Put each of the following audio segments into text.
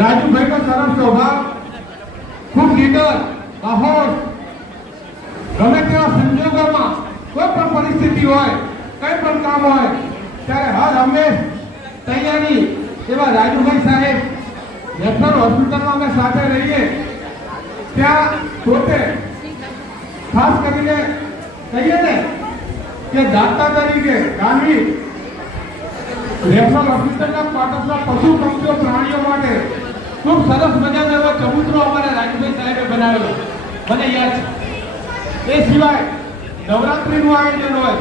રાજુભાઈ નો સરસ સ્વભાવ, ખૂબ નીડર, સાહસ, ગમે તેવા સંજોગોમાં કોઈ પણ પરિસ્થિતિ હોય, કઈ પણ કામ હોય ત્યારે હર હંમેશ તૈયારી એવા રાજુભાઈ સાહેબ રેફરલ હોસ્પિટલમાં અમે સાથે રહીએ ત્યાં પોતે ખાસ કરીને કહીએ ને કે દાતા તરીકે ગાંધી રેફરલ હોસ્પિટલના ક્વાર્ટર્સના પશુ પક્ષીઓ પ્રાણીઓ માટે ખૂબ સરસ મજાનો એવો ચબૂતરો અમારા રાજુભાઈ સાહેબે બનાવેલો મને યાદ છે. એ સિવાય નવરાત્રીનું આયોજન હોય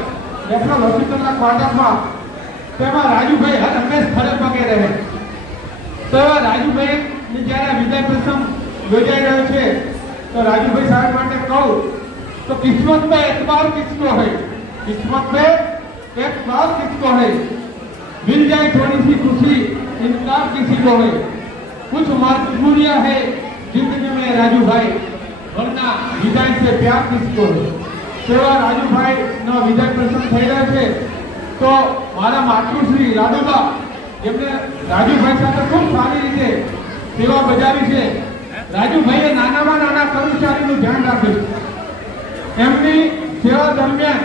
રેફરલ હોસ્પિટલના ક્વાર્ટરમાં તેમાં રાજુભાઈ હર હંમેશ ખડે પગે રહે. તો એવા રાજુભાઈ જ્યારે વિદાય પ્રસંગ યોજાઈ રહ્યો છે તો રાજુભાઈ સાહેબ માટે કહું तो किस्मत में एक बार किसको है, किस्मत में एक बार किसको है, मिल जाए थोड़ी सी खुशी इनकार किसी को है, कुछ मजबूरियां है जिंदगी में राजू भाई, वरना विदाय से प्यार किसको है. सेवा राजू भाई નો વિદાય પ્રસંગ થઈ રહ્યો છે તો મારા માતૃશ્રી રાડુબા જેમને રાજુભાઈ સાથે ખૂબ સારી રીતે સેવા બજાવી છે. રાજુભાઈએ નાનામાં નાના કર્મચારીનું ધ્યાન રાખ્યું. એમની સેવા દરમિયાન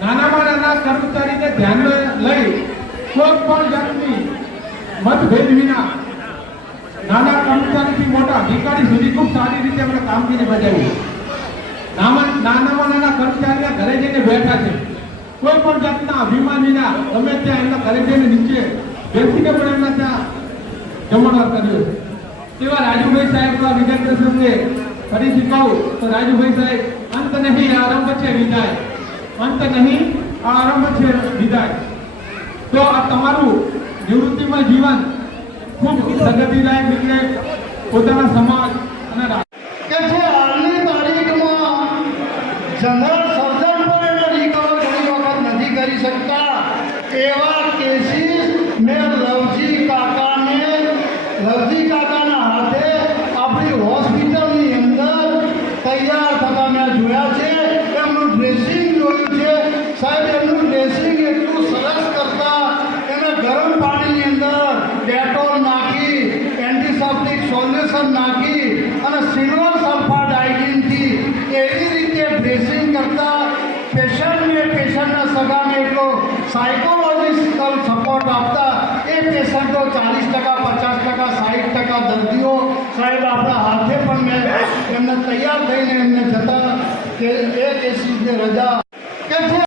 નાનામાં નાના કર્મચારીને ધ્યાનમાં લઈ કોઈ પણ જાતની મતભેદ વિના નાના કર્મચારીથી મોટા અધિકારી સુધી ખૂબ સારી રીતે એમણે કામગીરી બજાવી. નાનામાં નાના કર્મચારીના ઘરે જઈને બેઠા છે, કોઈ પણ જાતના અભિમાન વિના ગમે ત્યાં એમના ઘરે જઈને નીચે બેસીને પણ એમના ત્યાં જમણવાર કર્યો છે. તેવા રાજુભાઈ સાહેબના વિદાય પ્રસંગે ફરીથી કહું તો રાજુભાઈ સાહેબ, અંત નહીં આરંભ છે વિદાય, અંત નહીં આરંભ છે વિદાય. તો આ તમારું નિવૃત્તિમય જીવન ખૂબ પ્રગતિદાયક રીતે પોતાના સમાજ અને કે જે હાલની તારીખમાં જનરલ સર્જન પણ એને રિકવર ઘણી વખત નથી કરી શકતા એવા કેસીસ મેં લવજી કાકાના હાથે આપણી હોસ્પિટલની અંદર તૈયાર થતા મેં જોયા છે. એમનું ડ્રેસિંગ જોયું છે સાહેબ. એમનું ડ્રેસિંગ એટલું સરસ કરતા એને ગરમ પાણીની અંદર ડેટોલ નાખી, એન્ટીસેપ્ટિક સોલ્યુશન નાખી અને સિલ્વર સલ્ફાર ડાયગીનથી એવી રીતે ડ્રેસિંગ કરતા પેશન્ટના સગાને એટલો સાયકોલોજીકલ સપોર્ટ આપતા એ પેશન્ટો 40%, 50%, 60% દર્દીઓ સાહેબ આપણા હાથે પણ મેં એમને તૈયાર થઈને એમને જતા કે એ કેસીસને રજા કે